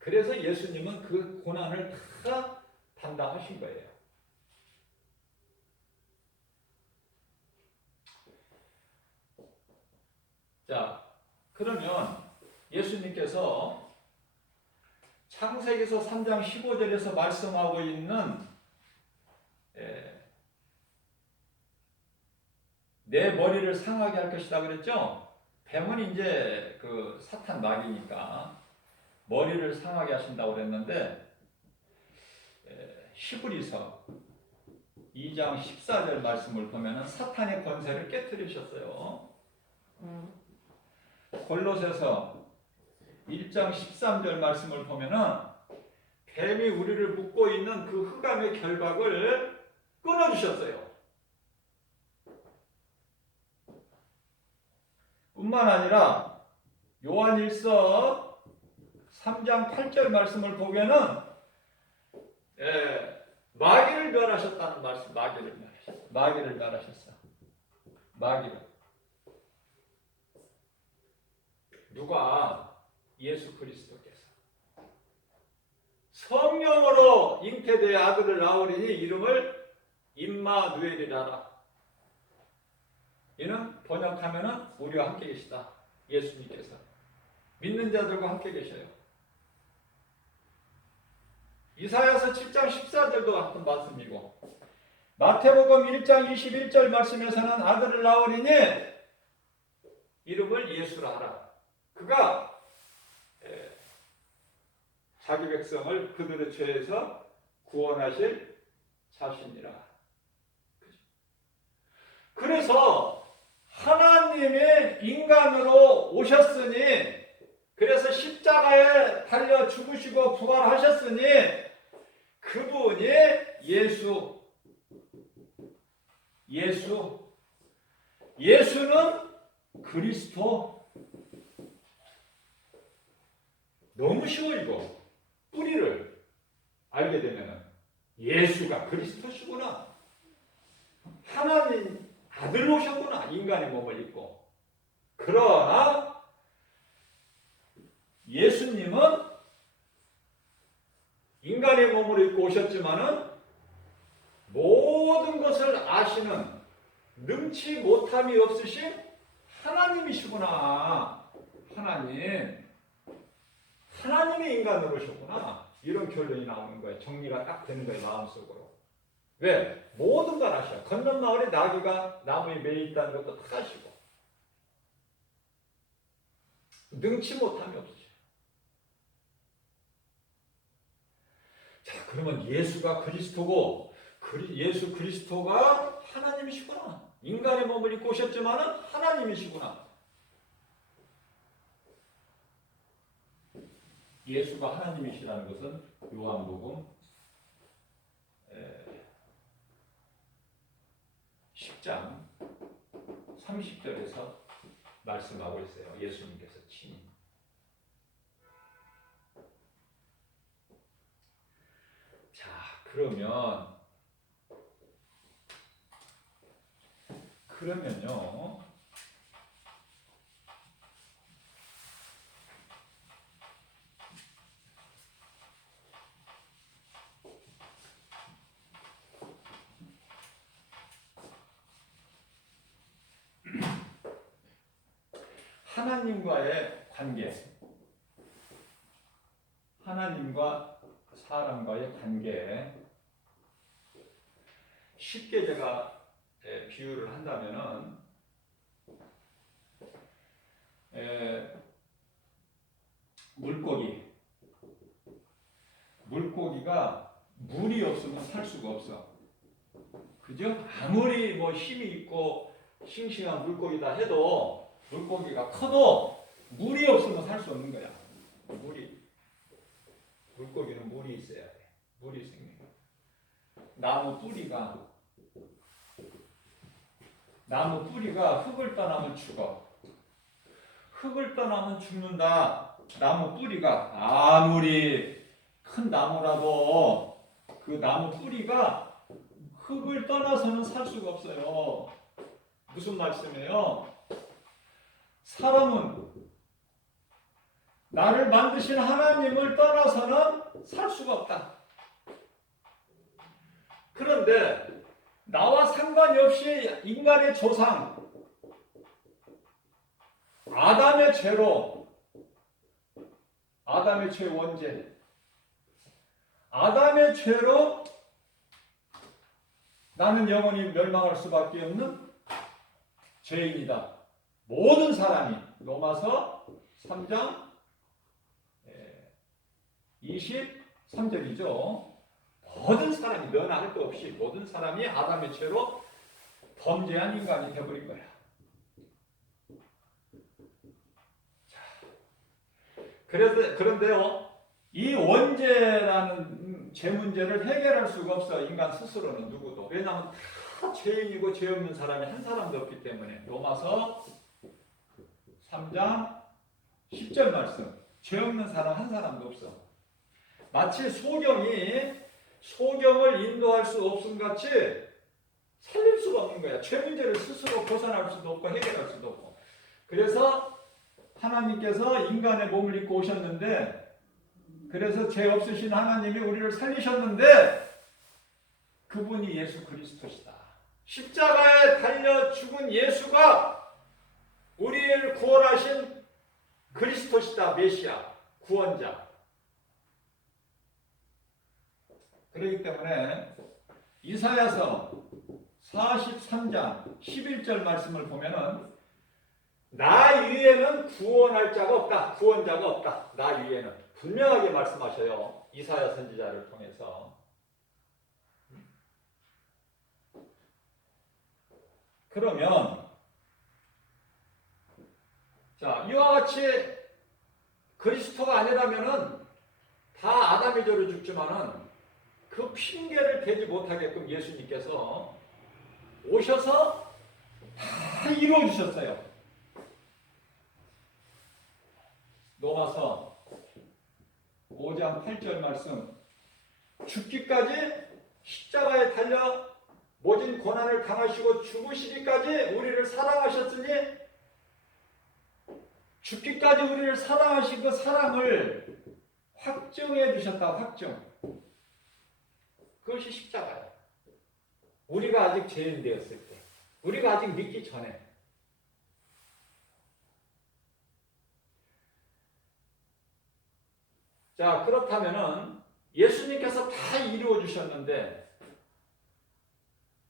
그래서 예수님은 그 고난을 다 담당하신 거예요. 자, 그러면 예수님께서 창세기서 3장 15절에서 말씀하고 있는 내 머리를 상하게 할 것이다 그랬죠? 뱀은 이제 그 사탄 마귀니까 머리를 상하게 하신다고 그랬는데 히브리서 2장 14절 말씀을 보면은 사탄의 권세를 깨뜨리셨어요. 골로새서 1장 13절 말씀을 보면은 뱀이 우리를 묶고 있는 그 흑암의 결박을 끊어주셨어요. 뿐만 아니라 요한일서 3장 8절 말씀을 보면은 마귀를 멸하셨다는 말씀, 마귀를 멸하셨어. 마귀를. 누가? 예수 그리스도께서 성령으로 잉태되어 아들을 낳으리니 이름을 임마누엘이라라. 이는 번역하면은 우리와 함께 계시다. 예수님께서 믿는 자들과 함께 계셔요. 이사야서 7장 14절도 같은 말씀이고 마태복음 1장 21절 말씀에서는 아들을 낳으리니 이름을 예수라 하라. 그가 자기 백성을 그들의 죄에서 구원하실 자신이라. 그래서 하나님의 인간으로 오셨으니, 그래서 십자가에 달려 죽으시고 부활하셨으니 그분이 예수는 그리스도. 너무 쉬워 이거. 뿌리를 알게 되면은 예수가 그리스도시구나. 하나님 아들로 오셨구나. 인간의 몸을 입고. 그러나 예수님은 인간의 몸을 입고 오셨지만은 모든 것을 아시는 능치 못함이 없으신 하나님이시구나. 하나님이 인간으로 오셨구나. 이런 결론이 나오는 거예요. 정리가 딱 되는 거예요. 마음속으로. 왜? 모든 걸 아셔. 건넌 마을에 나귀가 나무에 매여 있다는 것도 다 아시고. 능치 못함이 없으셔. 자, 그러면 예수가 그리스도고 예수 그리스도가 하나님이시구나. 인간의 몸을 입고 오셨지만은 하나님이시구나. 예수가 하나님이시라는 것은 요한복음 10장 30절에서 말씀하고 있어요. 예수님께서 친히. 자, 그러면요. 하나님과의 관계, 하나님과 사람과의 관계, 쉽게 제가 비유를 한다면은 물고기가 물이 없으면 살 수가 없어. 그죠? 아무리 뭐 힘이 있고 싱싱한 물고기다 해도 물고기가 커도 물이 없으면 살 수 없는 거야. 물고기는 물이 있어야 돼. 물이 생긴 거야. 나무 뿌리가 흙을 떠나면 죽어. 흙을 떠나면 죽는다. 나무 뿌리가 아무리 큰 나무라도 그 나무 뿌리가 흙을 떠나서는 살 수가 없어요. 무슨 말씀이에요? 사람은 나를 만드신 하나님을 떠나서는 살 수가 없다. 그런데 나와 상관이 없이 인간의 조상 아담의 죄 원죄 아담의 죄로 나는 영원히 멸망할 수밖에 없는 죄인이다. 모든 사람이 로마서 3장 23절이죠. 모든 사람이 너나 할 것 없이 모든 사람이 아담의 죄로 범죄한 인간이 되어버린 거야. 그런데요, 이 원죄라는 죄 문제를 해결할 수가 없어. 인간 스스로는 누구도. 왜냐하면 다 죄인이고 죄 없는 사람이 한 사람도 없기 때문에. 로마서 3장 10절 말씀. 죄 없는 사람 한 사람도 없어. 마치 소경을 인도할 수 없음 같이 살릴 수가 없는 거야. 죄 문제를 스스로 벗어날 수도 없고 해결할 수도 없고. 그래서 하나님께서 인간의 몸을 입고 오셨는데, 그래서 죄 없으신 하나님이 우리를 살리셨는데 그분이 예수 그리스도시다. 십자가에 달려 죽은 예수가 우리를 구원하신 그리스도시다. 메시아, 구원자. 그렇기 때문에 이사야서 43장 11절 말씀을 보면은 나 위에는 구원할 자가 없다. 구원자가 없다. 나 위에는. 분명하게 말씀하셔요. 이사야 선지자를 통해서. 그러면 자, 이와 같이 그리스도가 아니라면은 다 아담의 죄로 죽지만은 그 핑계를 대지 못하게끔 예수님께서 오셔서 다 이루어주셨어요. 로마서 5장 8절 말씀. 죽기까지 십자가에 달려 모진 고난을 당하시고 죽으시기까지 우리를 사랑하셨으니 죽기까지 우리를 사랑하신 그 사랑을 확증해 주셨다. 확증. 그것이 십자가예요. 우리가 아직 죄인 되었을 때, 우리가 아직 믿기 전에. 자, 그렇다면은 예수님께서 다 이루어 주셨는데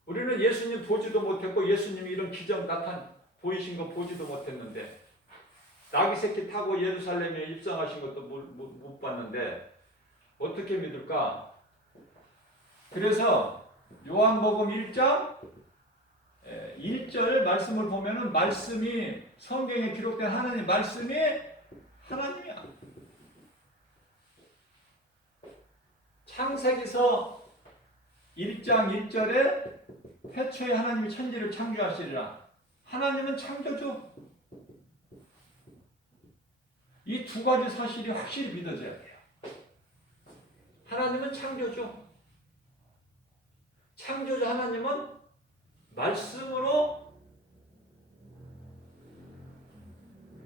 우리는 예수님 보지도 못했고 예수님이 이런 기적 보이신 거 보지도 못했는데 나귀 새끼 타고 예루살렘에 입성하신 것도 못 봤는데 어떻게 믿을까? 그래서 요한복음 1장 1절 말씀을 보면은 말씀이 성경에 기록된 하나님 말씀이 하나님이야. 창세기서 1장 1절에 태초에 하나님이 천지를 창조하시리라. 하나님은 창조주. 이 두 가지 사실이 확실히 믿어져야 돼요. 하나님은 창조주. 창조주 하나님은 말씀으로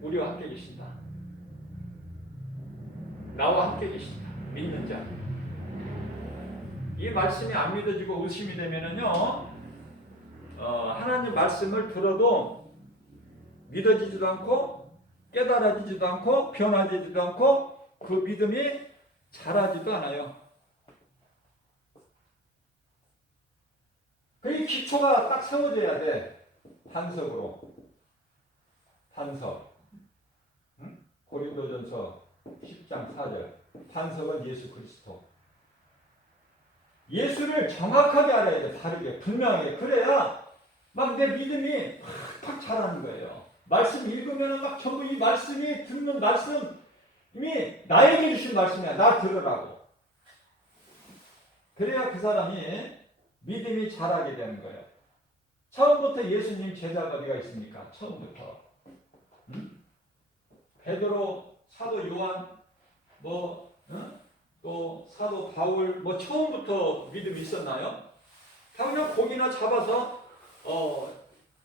우리와 함께 계신다. 나와 함께 계신다. 믿는 자. 이 말씀이 안 믿어지고 의심이 되면은요, 하나님 말씀을 들어도 믿어지지도 않고 깨달아지지도 않고 변화되지도 않고 그 믿음이 자라지도 않아요. 그 기초가 딱 세워져야 돼. 반석으로. 반석. 응? 고린도전서 10장 4절. 반석은 예수 그리스도. 예수를 정확하게 알아야 돼. 다르게 분명하게. 그래야 막 내 믿음이 팍팍 자라는 거예요. 말씀 읽으면 막 전부 이 말씀이 듣는 말씀이 나에게 주신 말씀이야. 나 들으라고. 그래야 그 사람이 믿음이 자라게 되는 거예요. 처음부터 예수님 제자가 어디가 있습니까? 처음부터. 베드로, 사도 요한, 또 사도 바울, 처음부터 믿음이 있었나요? 다 그냥 고기나 잡아서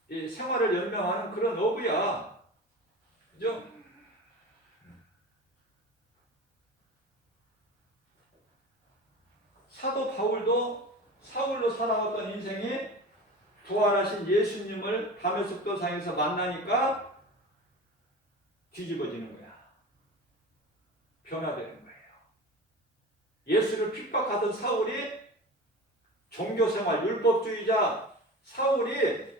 이 생활을 연명하는 그런 어부야. 그죠? 사도 바울도 사울로 살아왔던 인생이 부활하신 예수님을 다메섹도상에서 만나니까 뒤집어지는 거야. 변화되는 거예요. 예수를 핍박하던 사울이 종교생활 율법주의자 사울이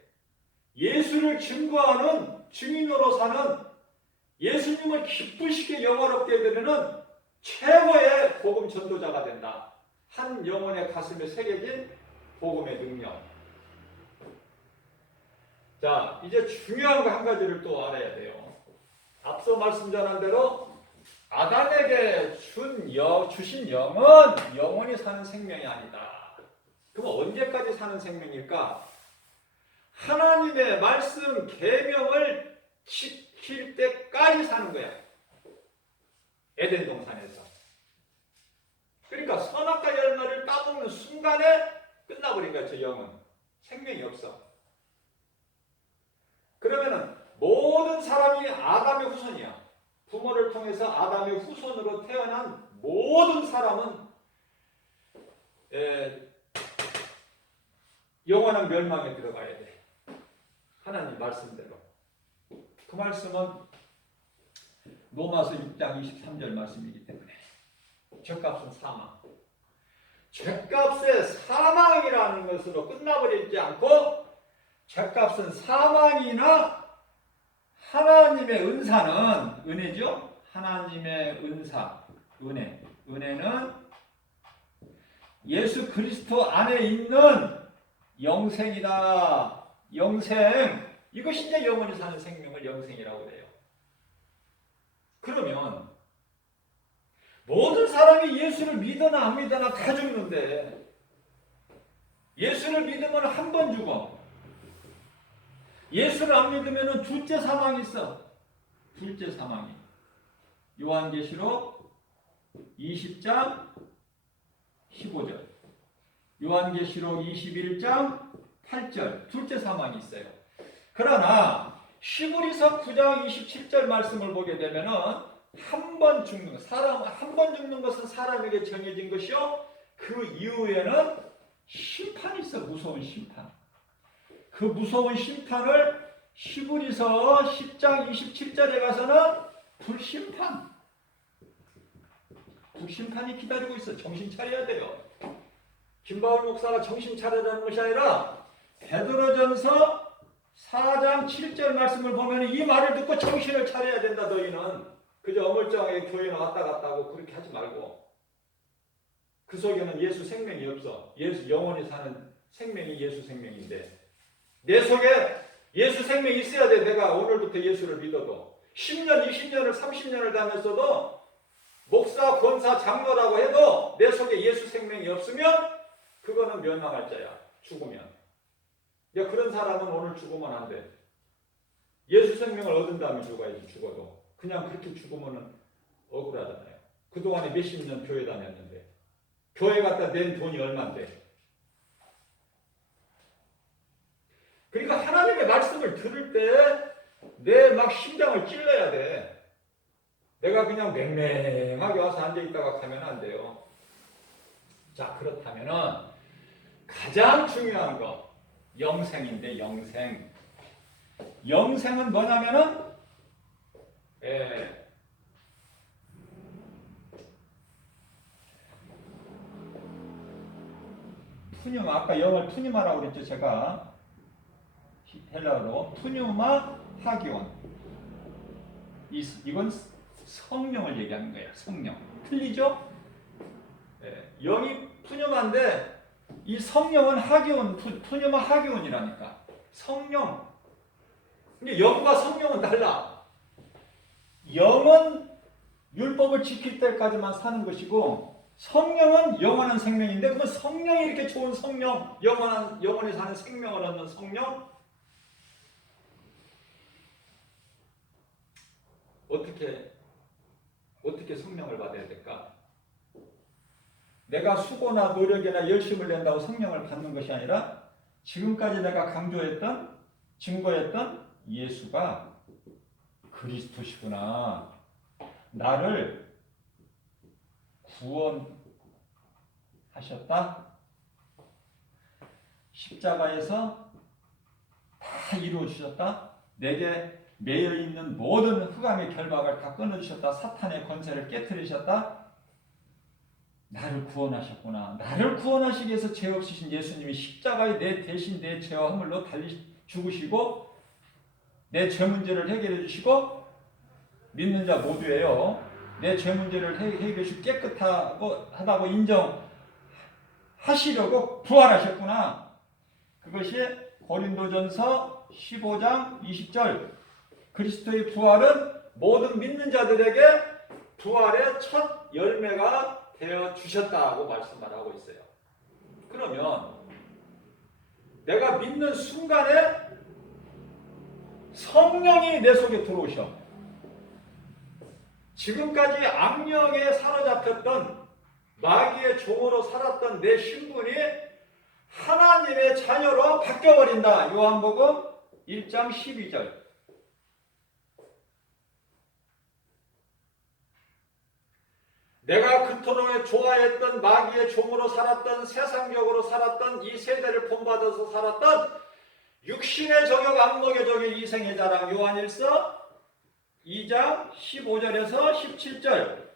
예수를 증거하는 증인으로 사는 예수님을 기쁘시게 영화롭게 되는 최고의 복음 전도자가 된다. 한 영혼의 가슴에 새겨진 복음의 능력. 자, 이제 중요한 거 한 가지를 또 알아야 돼요. 앞서 말씀 전한 대로 아담에게 주신 영은 영원히 사는 생명이 아니다. 그럼 언제까지 사는 생명일까? 하나님의 말씀 계명을 지킬 때까지 사는 거야. 에덴 동산에서. 그러니까 선악과 열매를 따먹는 순간에 끝나버린 거야. 저 영은. 생명이 없어. 그러면은 모든 사람이 아담의 후손이야. 부모를 통해서 아담의 후손으로 태어난 모든 사람은 영원한 멸망에 들어가야 돼. 하나님 말씀대로. 그 말씀은 로마서 6장 23절 말씀이기 때문에 죄값은 사망. 죄값의 사망이라는 것으로 끝나버리지 않고 죄값은 사망이나 하나님의 은사는 은혜죠. 하나님의 은사, 은혜. 은혜는 예수 그리스도 안에 있는 영생이다. 영생. 이것이 이제 영원히 사는 생명을 영생이라고 해요. 그러면 모든 사람이 예수를 믿으나 안 믿으나 다 죽는데 예수를 믿으면 한 번 죽어. 예수를 안 믿으면 둘째 사망이 있어. 둘째 사망이. 요한계시록 20장 15절. 요한계시록 21장 8절 둘째 사망이 있어요. 그러나 히브리서 9장 27절 말씀을 보게 되면은 한 번 죽는 것, 사람 한 번 죽는 것은 사람에게 정해진 것이요. 그 이후에는 심판이 있어. 무서운 심판. 그 무서운 심판을 히브리서 10장 27절에 가서는 불심판이 기다리고 있어. 정신 차려야 돼요. 김바울 목사가 정신 차려라는 것이 아니라 베드로전서 4장 7절 말씀을 보면 이 말을 듣고 정신을 차려야 된다. 너희는 그저 어물쩡하게 교회 왔다 갔다 하고 그렇게 하지 말고, 그 속에는 예수 생명이 없어. 예수 영원히 사는 생명이 예수 생명인데 내 속에 예수 생명이 있어야 돼. 내가 오늘부터 예수를 믿어도 10년, 20년을, 30년을 다녔어도 목사, 권사, 장로라고 해도 내 속에 예수 생명이 없으면 그거는 멸망할 자야. 죽으면. 야, 그런 사람은 오늘 죽으면 안 돼. 예수 생명을 얻은 다음에 죽어야지. 죽어도 그냥 그렇게 죽으면 억울하잖아요. 그동안에 몇십 년 교회 다녔는데 교회 갖다 낸 돈이 얼만데. 그러니까 하나님의 말씀을 들을 때 내 막 심장을 찔러야 돼. 내가 그냥 맹맹하게 와서 앉아있다가 가면 안 돼요. 자, 그렇다면은 가장 중요한 거 영생인데, 영생은 뭐냐면은 푸뉴마, 아까 영어를 푸뉴마라고 그랬죠. 제가 헬라어로 푸뉴마 하기온. 이건 성령을 얘기하는 거예요. 성령. 틀리죠? 영이 푸뉴마인데 이 성령은 하기온, 푸뉴마 하기온이라니까. 성령. 근데 영과 성령은 달라. 영은 율법을 지킬 때까지만 사는 것이고 성령은 영원한 생명인데, 그러면 성령이 이렇게 좋은 성령, 영원히 사는 생명을 얻는 성령, 어떻게 성령을 받아야 될까? 내가 수고나 노력이나 열심을 낸다고 성령을 받는 것이 아니라 지금까지 내가 강조했던, 증거했던 예수가 그리스도시구나. 나를 구원하셨다. 십자가에서 다 이루어주셨다. 내게 매여있는 모든 흑암의 결박을 다 끊어주셨다. 사탄의 권세를 깨뜨리셨다. 나를 구원하셨구나. 나를 구원하시기 위해서 죄 없으신 예수님이 십자가에 내 대신 내 죄와 허물로 달리 죽으시고 내 죄 문제를 해결해 주시고, 믿는 자 모두예요. 내 죄 문제를 해결해 주시고 깨끗하다고 인정하시려고 부활하셨구나. 그것이 고린도전서 15장 20절. 그리스도의 부활은 모든 믿는 자들에게 부활의 첫 열매가 되어 주셨다고 말씀을 하고 있어요. 그러면 내가 믿는 순간에 성령이 내 속에 들어오셔. 지금까지 악령에 사로잡혔던 마귀의 종으로 살았던 내 신분이 하나님의 자녀로 바뀌어버린다. 요한복음 1장 12절. 내가 그토록 좋아했던 마귀의 종으로 살았던, 세상적으로 살았던, 이 세대를 본받아서 살았던 육신의 저격, 안목의 저격, 이생의 자랑. 요한일서 2장 15절에서 17절.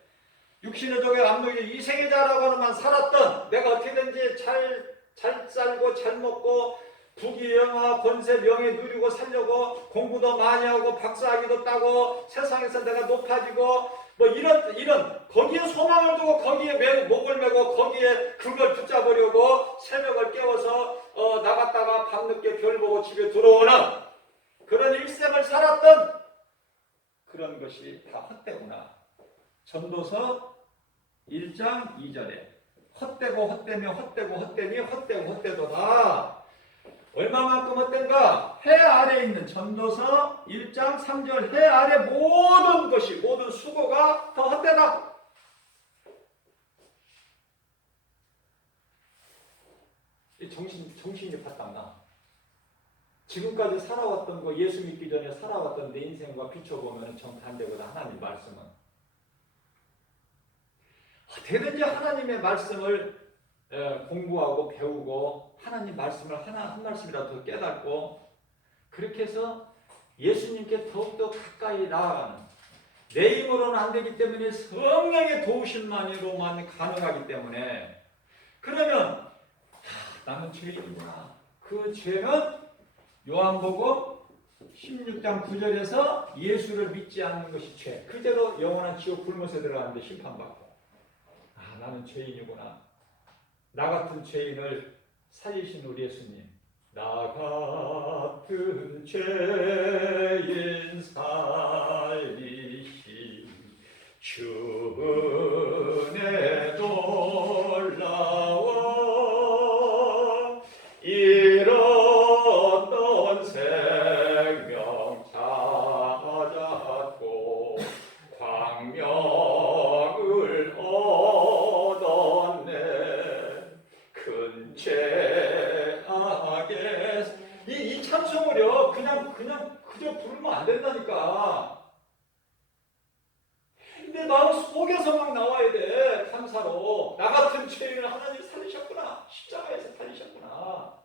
육신의 저격, 안목의 이생의 자라고 하는만 살았던, 내가 어떻게든지 잘 살고 잘 먹고 부귀영화 권세 명예 누리고 살려고 공부도 많이 하고 박사학위도 따고 세상에서 내가 높아지고 뭐 이런 거기에 소망을 두고 거기에 목을 메고 거기에 그걸 붙잡으려고 새벽을 깨워서 나갔다가 밤늦게 별 보고 집에 들어오는 그런 일생을 살았던 그런 것이 다 헛되구나. 전도서 1장 2절에 헛되고 헛되며 헛되고 헛되니 헛되고 헛되도다. 얼마만큼 헛된가? 해 아래에 있는 전도서 1장 3절 해 아래 모든 것이, 모든 수고가 더 헛되다. 정신이 바짝 나. 지금까지 살아왔던 거, 예수 믿기 전에 살아왔던 내 인생과 비춰보면 정반대거든, 하나님 말씀은. 되든지 하나님의 말씀을 공부하고 배우고 하나님 말씀을 한 말씀이라도 깨닫고 그렇게 해서 예수님께 더욱더 가까이 나아가는, 내 힘으로는 안 되기 때문에 성령의 도우심만으로만 가능하기 때문에, 그러면 나는 죄인이구나. 그 죄는 요한복음 16장 9절에서 예수를 믿지 않는 것이 죄. 그대로 영원한 지옥 굶어서 들어가는데 심판받고, 나는 죄인이구나. 나 같은 죄인을 살리신 우리 예수님, 나 같은 죄인 살리시 주 은혜 놀라워 잃었던 생명 찾았고 광명을 얻었네. 큰 죄악에 이 찬송을요 그냥 그저 부르면 안 된다니까. 내 마음 속에서 막 나와야 돼. 감사로 나 같은 죄인을 하나님 살리셨구나. 십자가에서 살리셨구나.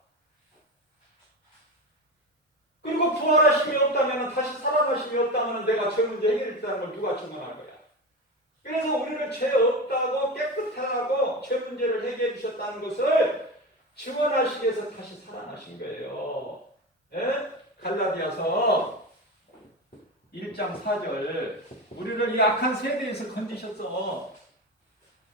그리고 부활하심이 없다면, 다시 살아나심이 없다면 내가 죄 문제 해결했다는 걸 누가 증언할 거야. 그래서 우리를 죄 없다고 깨끗하고 죄 문제를 해결해 주셨다는 것을 증언하시기 위해서 다시 살아나신 거예요. 예? 갈라디아서 1장 4절, 우리를 이 악한 세대에서 건지셨어.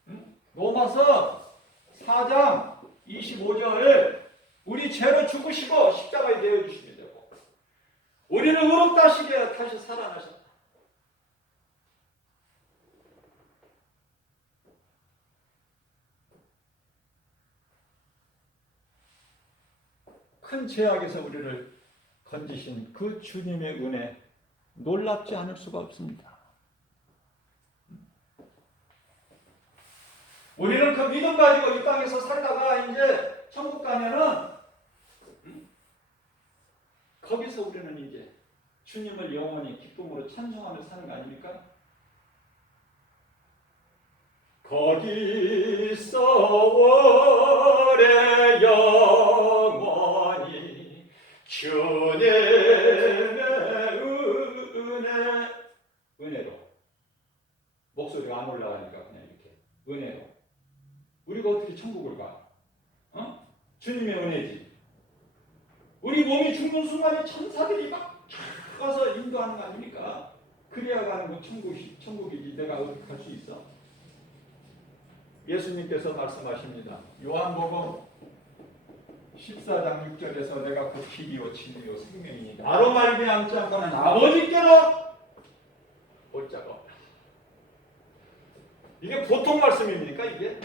응? 로마서 4장 25절, 우리 죄로 죽으시고 십자가에 내어주시게 되고 우리를 의롭다 하시게 위해 다시 살아나셨다. 큰 죄악에서 우리를 건지신 그 주님의 은혜, 놀랍지 않을 수가 없습니다. 우리는 그 믿음 가지고 이 땅에서 살다가 이제 천국 가면은 거기서 우리는 이제 주님을 영원히 기쁨으로 찬송하며 사는 거 아닙니까? 거기서 오래 영원히 주님의 은혜로, 목소리가 안 올라가니까 그냥 이렇게 은혜로 우리가 어떻게 천국을 가? 주님의 은혜지. 우리 몸이 죽는 순간에 천사들이 막 가서 인도하는 거 아닙니까? 그래야 가는 건 천국이지. 내가 어떻게 갈 수 있어? 예수님께서 말씀하십니다. 요한복음 14장 6절에서 내가 그 길이요 진리요 생명이니 나로 말미암지 않고는 아버지께로 올 자가 없다. 이게 보통 말씀입니까 이게?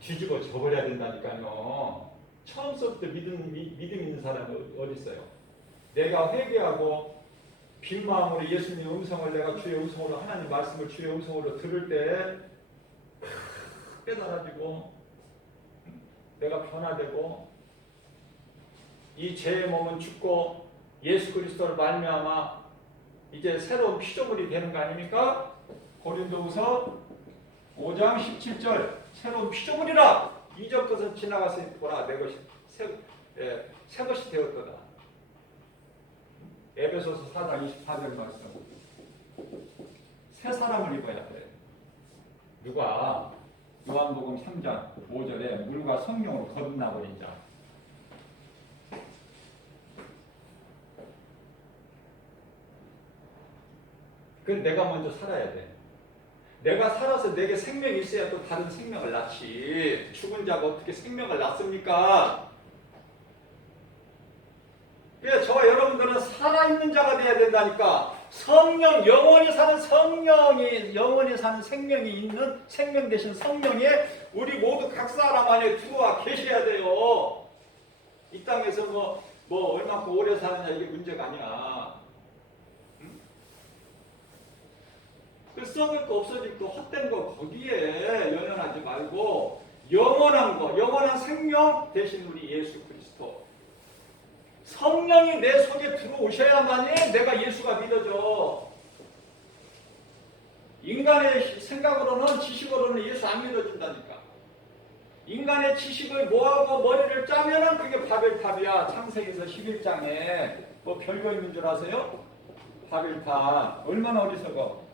뒤집어 져버려야 된다니까요. 처음부터 믿음 있는 사람이 어디 있어요? 내가 회개하고 빈 마음으로 예수님의 음성을, 내가 주의 음성으로, 하나님 말씀을 주의 음성으로 들을 때 깨달아지고 내가 변화되고 이 죄의 몸은 죽고 예수 그리스도를 말미암아 이제 새로운 피조물이 되는 거 아닙니까? 고린도후서 5장 17절, 새로운 피조물이라 이전 것은 지나가서 보라 내 것이 새 것이 되었도다. 에베소서 4장 24절 말씀, 새 사람을 입어야 돼. 누가? 요한복음 3장 5절에 물과 성령으로 거듭나버린 자. 그래서 내가 먼저 살아야 돼. 내가 살아서 내게 생명이 있어야 또 다른 생명을 낳지. 죽은 자가 어떻게 생명을 낳습니까? 그래서 저와 여러분들은 살아있는 자가 되어야 된다니까. 성령, 영원히 사는 성령이, 영원히 사는 생명이 있는, 생명 되신 성령이 우리 모두 각 사람 안에 들어와 계셔야 돼요. 이 땅에서 얼마큼 오래 사느냐 이게 문제가 아니야. 응? 그래서 썩을 거 없어질 거 헛된 거 거기에 연연하지 말고 영원한 거, 영원한 생명 대신 우리 예수 그리스도. 성령이 내 속에 들어오셔야만이 내가 예수가 믿어져. 인간의 생각으로는 지식으로는 예수 안 믿어진다니까. 인간의 지식을 모아고 머리를 짜면은 그게 바벨탑이야. 창세기에서 11장에 뭐 별거 있는 줄 아세요? 바벨탑. 얼마나 어리석어.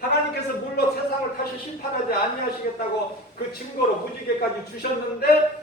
하나님께서 물론 세상을 다시 심판하지 아니하시겠다고 그 증거로 무지개까지 주셨는데